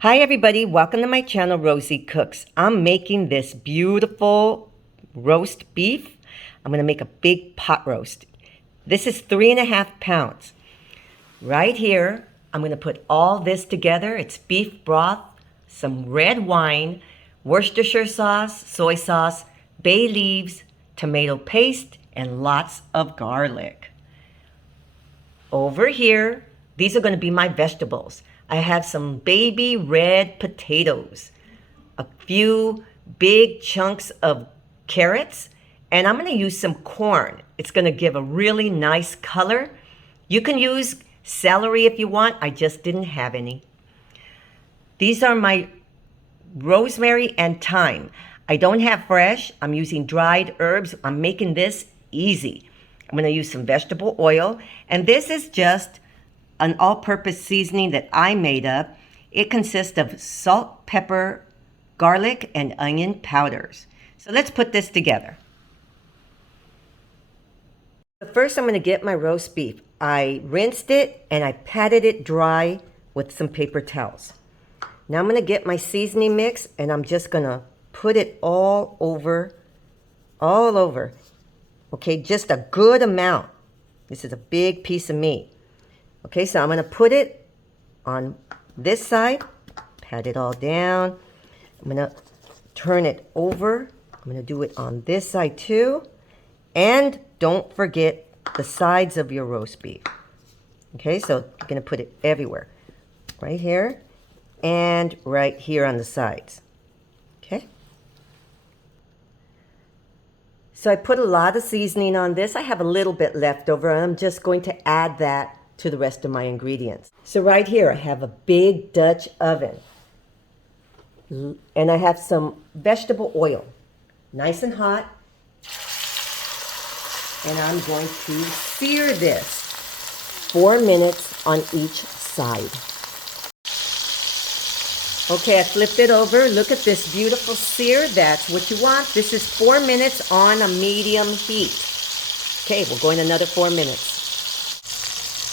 Hi everybody, welcome to my channel, Rosie Cooks. I'm making this beautiful roast beef. I'm gonna make a big pot roast. This is 3.5 pounds. Right here, I'm gonna put all this together. It's beef broth, some red wine, Worcestershire sauce, soy sauce, bay leaves, tomato paste, and lots of garlic. Over here, these are going to be my vegetables. I have some baby red potatoes, a few big chunks of carrots, and I'm going to use some corn. It's going to give a really nice color. You can use celery if you want. I just didn't have any. These are my rosemary and thyme. I don't have fresh. I'm using dried herbs. I'm making this easy. I'm going to use some vegetable oil, and this is just an all-purpose seasoning that I made up. It consists of salt, pepper, garlic, and onion powders. So let's put this together. First, I'm going to get my roast beef. I rinsed it and I patted it dry with some paper towels. Now I'm going to get my seasoning mix and I'm just going to put it all over. Okay, just a good amount. This is a big piece of meat. Okay, so I'm going to put it on this side, pat it all down. I'm going to turn it over. I'm going to do it on this side too. And don't forget the sides of your roast beef. Okay, so you're going to put it everywhere. Right here and right here on the sides. Okay. So I put a lot of seasoning on this. I have a little bit left over and I'm just going to add that to the rest of my ingredients. So right here I have a big Dutch oven and I have some vegetable oil, nice and hot. And I'm going to sear this 4 minutes on each side. Okay, I flipped it over. Look at this beautiful sear. That's what you want. This is 4 minutes on a medium heat. Okay, we're going another 4 minutes.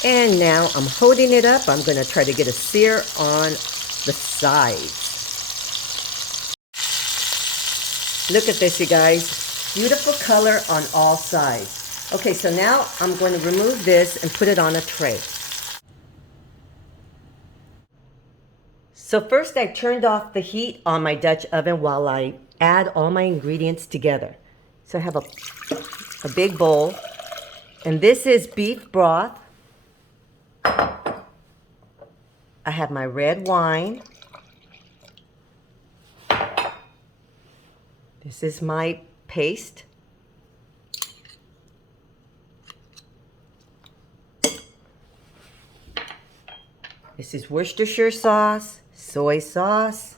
And now I'm holding it up. I'm going to try to get a sear on the sides. Look at this, you guys. Beautiful color on all sides. Okay, so now I'm going to remove this and put it on a tray. So first I turned off the heat on my Dutch oven while I add all my ingredients together. So I have a big bowl, and this is beef broth. I have my red wine. This is my paste. This is Worcestershire sauce, soy sauce.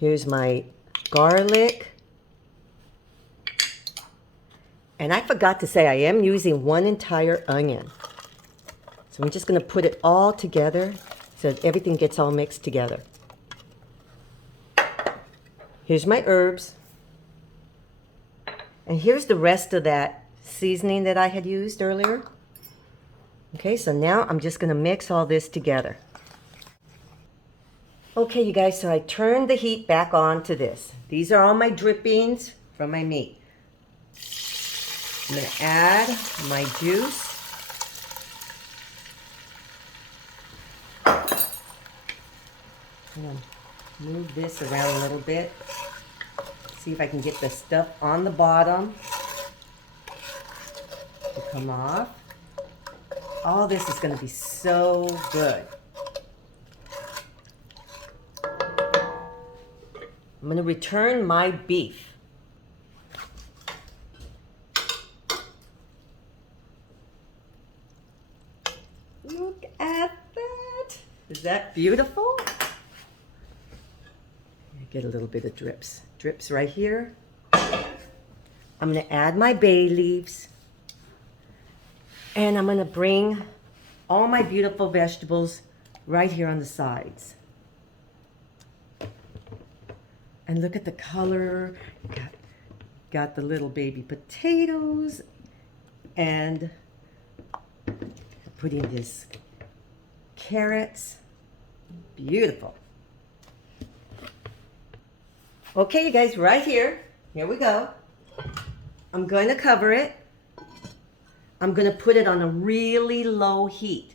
Here's my garlic. And I forgot to say I am using 1 entire onion. So I'm just going to put it all together so that everything gets all mixed together. Here's my herbs. And here's the rest of that seasoning that I had used earlier. Okay, so now I'm just going to mix all this together. Okay, you guys, so I turned the heat back on to this. These are all my drippings from my meat. I'm going to add my juice. I'm going to move this around a little bit. See if I can get the stuff on the bottom to come off. All this is going to be so good. I'm going to return my beef. Look at that. Is that beautiful? Get a little bit of drips. Drips right here. I'm going to add my bay leaves. And I'm going to bring all my beautiful vegetables right here on the sides. And look at the color. Got the little baby potatoes. And putting this carrots. Beautiful. Okay, you guys, right here. Here we go. I'm going to cover it. I'm going to put it on a really low heat.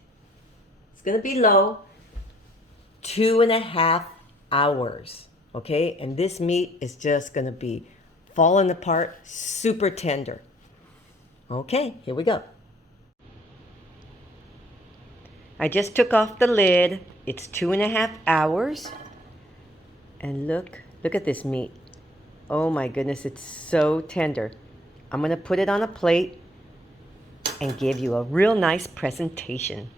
It's going to be low. 2.5 hours. Okay, and this meat is just going to be falling apart, super tender. Okay, here we go. I just took off the lid. It's 2.5 hours. And look at this meat. Oh my goodness, it's so tender. I'm going to put it on a plate and give you a real nice presentation.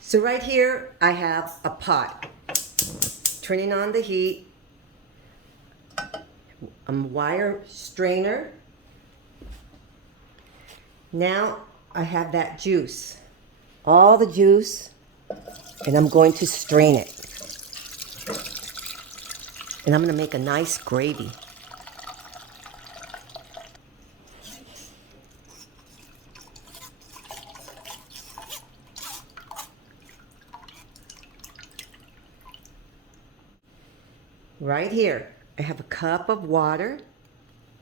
So right here, I have a pot. Turning on the heat. A wire strainer. Now I have that juice. All the juice. And I'm going to strain it. And I'm going to make a nice gravy. Right here, I have a cup of water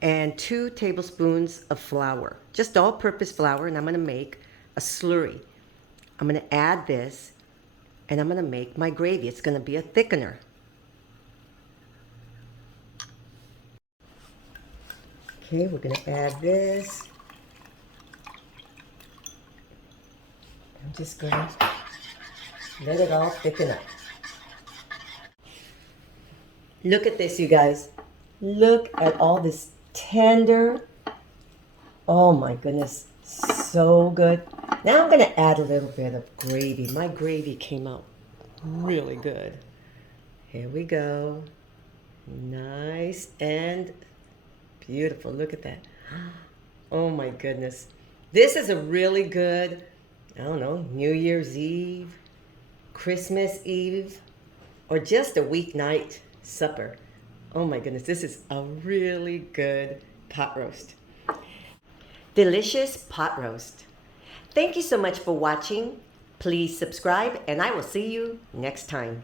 and 2 tablespoons of flour, just all-purpose flour, and I'm going to make a slurry. I'm going to add this, and I'm going to make my gravy. It's going to be a thickener. Okay, we're going to add this. I'm just going to let it all thicken up. Look at this, you guys. Look at all this tender. Oh my goodness, so good. Now I'm going to add a little bit of gravy. My gravy came out really good. Here we go. Nice and beautiful. Look at that. Oh my goodness. This is a really good, I don't know, New Year's Eve, Christmas Eve, or just a weeknight supper. Oh my goodness, this is a really good pot roast. Delicious pot roast. Thank you so much for watching. Please subscribe, and I will see you next time.